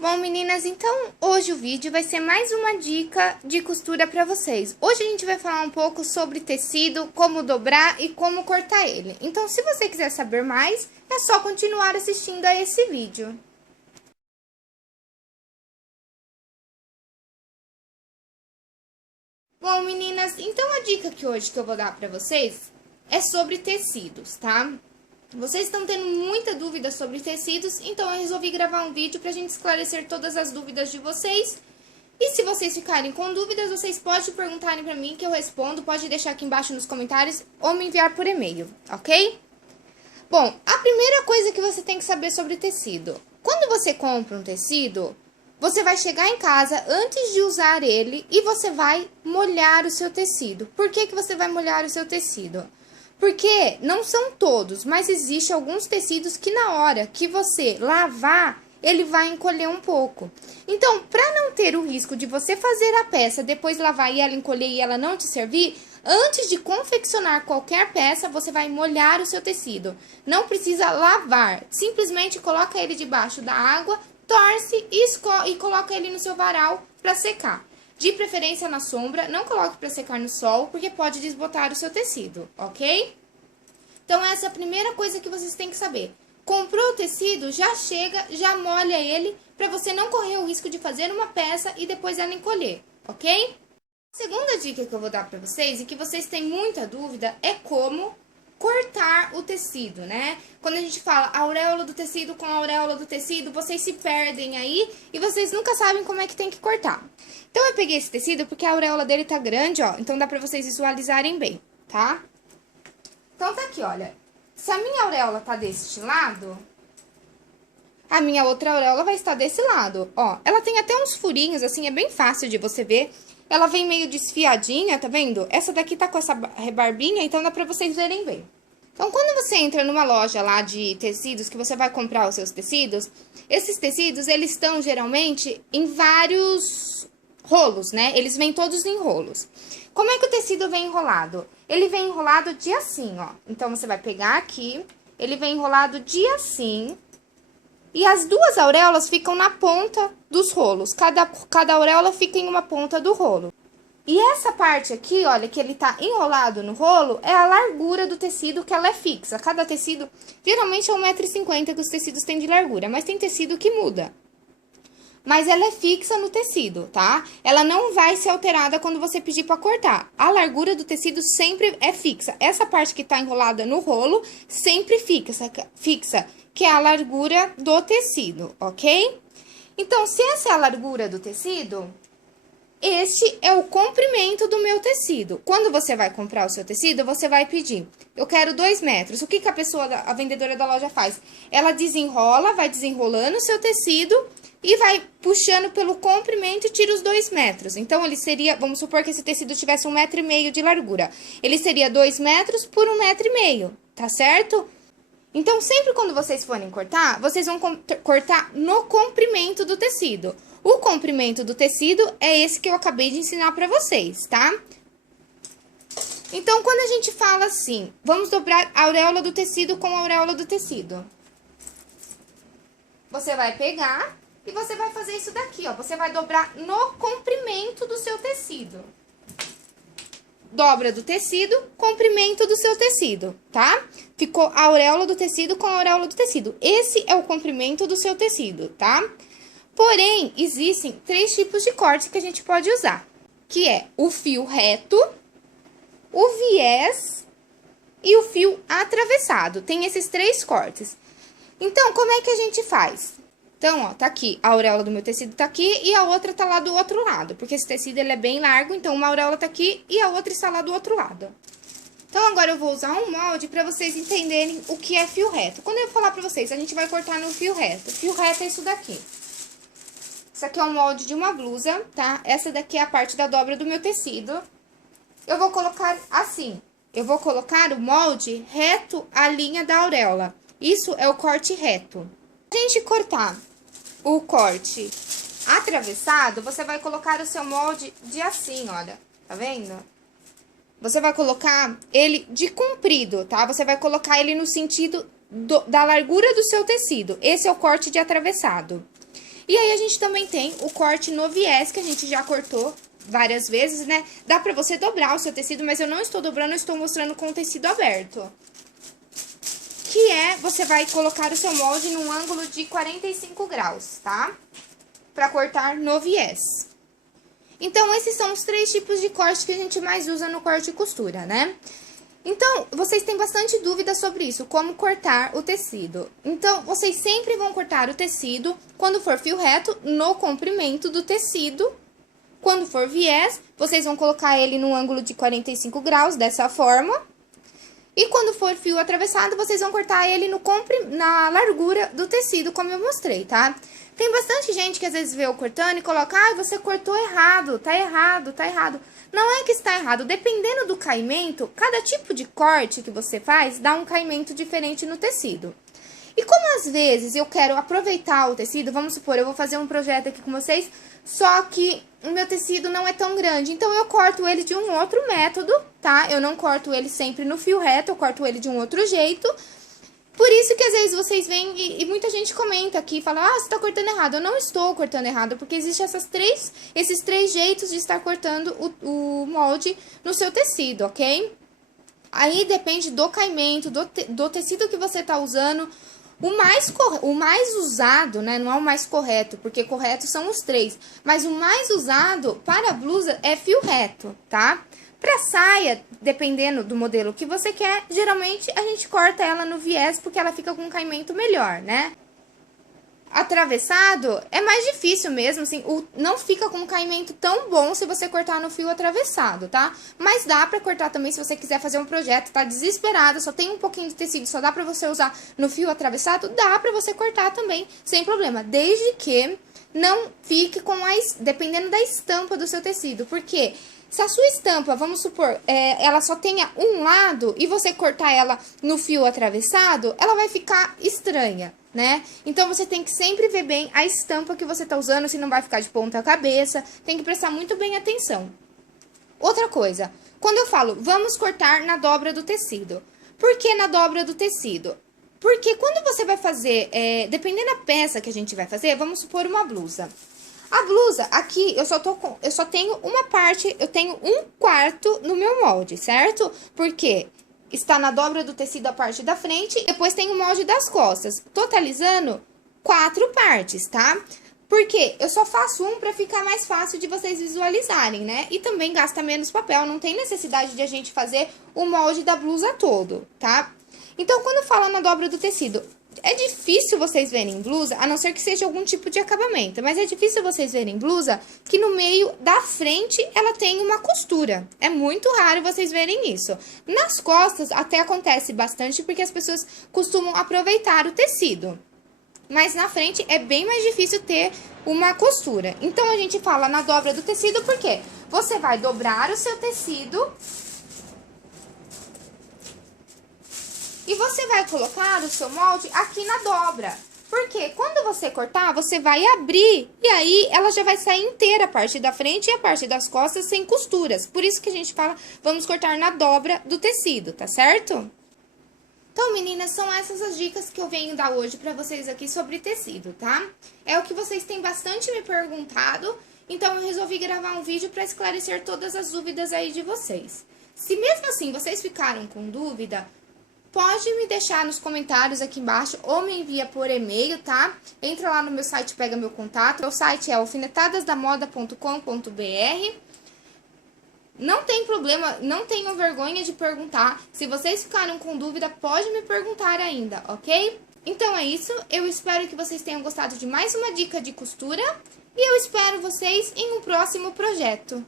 Bom, meninas, então hoje o vídeo vai ser mais uma dica de costura para vocês. Hoje a gente vai falar um pouco sobre tecido, como dobrar e como cortar ele. Então, se você quiser saber mais, é só continuar assistindo a esse vídeo. Bom, meninas, então a dica que hoje que eu vou dar para vocês é sobre tecidos, tá? Vocês estão tendo muita dúvida sobre tecidos, então eu resolvi gravar um vídeo pra gente esclarecer todas as dúvidas de vocês. E se vocês ficarem com dúvidas, vocês podem perguntarem pra mim que eu respondo, pode deixar aqui embaixo nos comentários ou me enviar por e-mail, ok? Bom, a primeira coisa que você tem que saber sobre tecido. Quando você compra um tecido, você vai chegar em casa antes de usar ele e você vai molhar o seu tecido. Por que que você vai molhar o seu tecido? Porque não são todos, mas existe alguns tecidos que na hora que você lavar, ele vai encolher um pouco. Então, para não ter o risco de você fazer a peça, depois lavar e ela encolher e ela não te servir, antes de confeccionar qualquer peça, você vai molhar o seu tecido. Não precisa lavar, simplesmente coloca ele debaixo da água, torce e coloca ele no seu varal para secar. De preferência na sombra, não coloque para secar no sol, porque pode desbotar o seu tecido, ok? Então, essa é a primeira coisa que vocês têm que saber. Comprou o tecido, já chega, já molha ele, para você não correr o risco de fazer uma peça e depois ela encolher, ok? A segunda dica que eu vou dar para vocês, e que vocês têm muita dúvida, é como cortar o tecido, né? Quando a gente fala auréola do tecido com auréola do tecido, vocês se perdem aí e vocês nunca sabem como é que tem que cortar. Então, eu peguei esse tecido porque a auréola dele tá grande, ó, então dá pra vocês visualizarem bem, tá? Então, tá aqui, olha. Se a minha auréola tá deste lado, a minha outra auréola vai estar desse lado, ó. Ela tem até uns furinhos, assim, é bem fácil de você ver. Ela vem meio desfiadinha, tá vendo? Essa daqui tá com essa rebarbinha, então dá pra vocês verem bem. Então, quando você entra numa loja lá de tecidos, que você vai comprar os seus tecidos, esses tecidos, eles estão geralmente em vários rolos, né? Eles vêm todos em rolos. Como é que o tecido vem enrolado? Ele vem enrolado de assim, ó. Então, você vai pegar aqui, ele vem enrolado de assim. E as duas auréolas ficam na ponta dos rolos. Cada auréola fica em uma ponta do rolo. E essa parte aqui, olha, que ele tá enrolado no rolo, é a largura do tecido, que ela é fixa. Cada tecido, geralmente é 1,50 m que os tecidos têm de largura, mas tem tecido que muda. Mas ela é fixa no tecido, tá? Ela não vai ser alterada quando você pedir pra cortar. A largura do tecido sempre é fixa. Essa parte que tá enrolada no rolo, sempre fixa, que é a largura do tecido, ok? Então, se essa é a largura do tecido, este é o comprimento do meu tecido. Quando você vai comprar o seu tecido, você vai pedir, eu quero 2 metros. O que que a vendedora da loja faz? Ela desenrola, vai desenrolando o seu tecido e vai puxando pelo comprimento e tira os 2 metros. Então, ele seria, vamos supor que esse tecido tivesse 1,5 m de largura. Ele seria 2 metros por 1,5 m, tá certo? Então, sempre quando vocês forem cortar, vocês vão cortar no comprimento do tecido. O comprimento do tecido é esse que eu acabei de ensinar pra vocês, tá? Então, quando a gente fala assim, vamos dobrar a auréola do tecido com a auréola do tecido. Você vai pegar e você vai fazer isso daqui, ó. Você vai dobrar no comprimento do seu tecido. Dobra do tecido, comprimento do seu tecido, tá? Ficou a auréola do tecido com a auréola do tecido. Esse é o comprimento do seu tecido, tá? Porém, existem 3 tipos de corte que a gente pode usar, que é o fio reto, o viés e o fio atravessado. Tem esses 3 cortes. Então, como é que a gente faz? Então, ó, tá aqui, a auréola do meu tecido tá aqui e a outra tá lá do outro lado, porque esse tecido, ele é bem largo, então uma auréola tá aqui e a outra está lá do outro lado. Então, agora eu vou usar um molde pra vocês entenderem o que é fio reto. Quando eu falar pra vocês, a gente vai cortar no fio reto. Fio reto é isso daqui. Isso aqui é um molde de uma blusa, tá? Essa daqui é a parte da dobra do meu tecido. Eu vou colocar assim, eu vou colocar o molde reto à linha da auréola. Isso é o corte reto. Pra gente cortar o corte atravessado, você vai colocar o seu molde de assim, olha, tá vendo? Você vai colocar ele de comprido, tá? Você vai colocar ele no sentido da largura do seu tecido. Esse é o corte de atravessado. E aí, a gente também tem o corte no viés, que a gente já cortou várias vezes, né? Dá pra você dobrar o seu tecido, mas eu não estou dobrando, eu estou mostrando com o tecido aberto. Que é, você vai colocar o seu molde num ângulo de 45 graus, tá? Pra cortar no viés. Então, esses são os 3 tipos de corte que a gente mais usa no corte e costura, né? Então, vocês têm bastante dúvida sobre isso, como cortar o tecido. Então, vocês sempre vão cortar o tecido, quando for fio reto, no comprimento do tecido. Quando for viés, vocês vão colocar ele no ângulo de 45 graus, dessa forma. E quando for fio atravessado, vocês vão cortar ele na largura do tecido, como eu mostrei, tá? Tem bastante gente que às vezes vê eu cortando e coloca, ah, você cortou errado, tá errado, tá errado. Não é que está errado, dependendo do caimento, cada tipo de corte que você faz dá um caimento diferente no tecido. E como às vezes eu quero aproveitar o tecido, vamos supor, eu vou fazer um projeto aqui com vocês, só que o meu tecido não é tão grande, então eu corto ele de um outro método, tá? Eu não corto ele sempre no fio reto, eu corto ele de um outro jeito. Por isso que às vezes vocês veem e muita gente comenta aqui e fala, ah, você tá cortando errado. Eu não estou cortando errado, porque existem esses três jeitos de estar cortando o molde no seu tecido, ok? Aí depende do caimento, do tecido que você tá usando. O mais usado, né, não é o mais correto, porque corretos são os 3. Mas o mais usado para a blusa é fio reto, tá? Pra saia, dependendo do modelo que você quer, geralmente a gente corta ela no viés porque ela fica com um caimento melhor, né? Atravessado é mais difícil mesmo, assim, não fica com um caimento tão bom se você cortar no fio atravessado, tá? Mas dá pra cortar também se você quiser fazer um projeto, tá desesperado, só tem um pouquinho de tecido, só dá pra você usar no fio atravessado, dá pra você cortar também, sem problema, desde que não fique com dependendo da estampa do seu tecido, porque se a sua estampa, vamos supor, ela só tenha um lado e você cortar ela no fio atravessado, ela vai ficar estranha, né? Então, você tem que sempre ver bem a estampa que você tá usando, se não vai ficar de ponta cabeça, tem que prestar muito bem atenção. Outra coisa, quando eu falo, vamos cortar na dobra do tecido. Por que na dobra do tecido? Porque quando você vai fazer, dependendo da peça que a gente vai fazer, vamos supor uma blusa. A blusa, aqui, eu só tenho uma parte, eu tenho 1/4 no meu molde, certo? Porque está na dobra do tecido a parte da frente, depois tem o molde das costas, totalizando 4 partes, tá? Porque eu só faço um pra ficar mais fácil de vocês visualizarem, né? E também gasta menos papel, não tem necessidade de a gente fazer o molde da blusa todo, tá? Então, quando fala na dobra do tecido, é difícil vocês verem blusa, a não ser que seja algum tipo de acabamento, mas é difícil vocês verem blusa que no meio da frente ela tem uma costura. É muito raro vocês verem isso. Nas costas até acontece bastante porque as pessoas costumam aproveitar o tecido. Mas na frente é bem mais difícil ter uma costura. Então, a gente fala na dobra do tecido porque você vai dobrar o seu tecido e você vai colocar o seu molde aqui na dobra. Porque quando você cortar, você vai abrir e aí ela já vai sair inteira a parte da frente e a parte das costas sem costuras. Por isso que a gente fala, vamos cortar na dobra do tecido, tá certo? Então, meninas, são essas as dicas que eu venho dar hoje pra vocês aqui sobre tecido, tá? É o que vocês têm bastante me perguntado, então eu resolvi gravar um vídeo pra esclarecer todas as dúvidas aí de vocês. Se mesmo assim vocês ficaram com dúvida, pode me deixar nos comentários aqui embaixo ou me envia por e-mail, tá? Entra lá no meu site, pega meu contato. Meu site é alfinetadasdamoda.com.br. Não tem problema, não tenham vergonha de perguntar. Se vocês ficaram com dúvida, pode me perguntar ainda, ok? Então é isso, eu espero que vocês tenham gostado de mais uma dica de costura e eu espero vocês em um próximo projeto.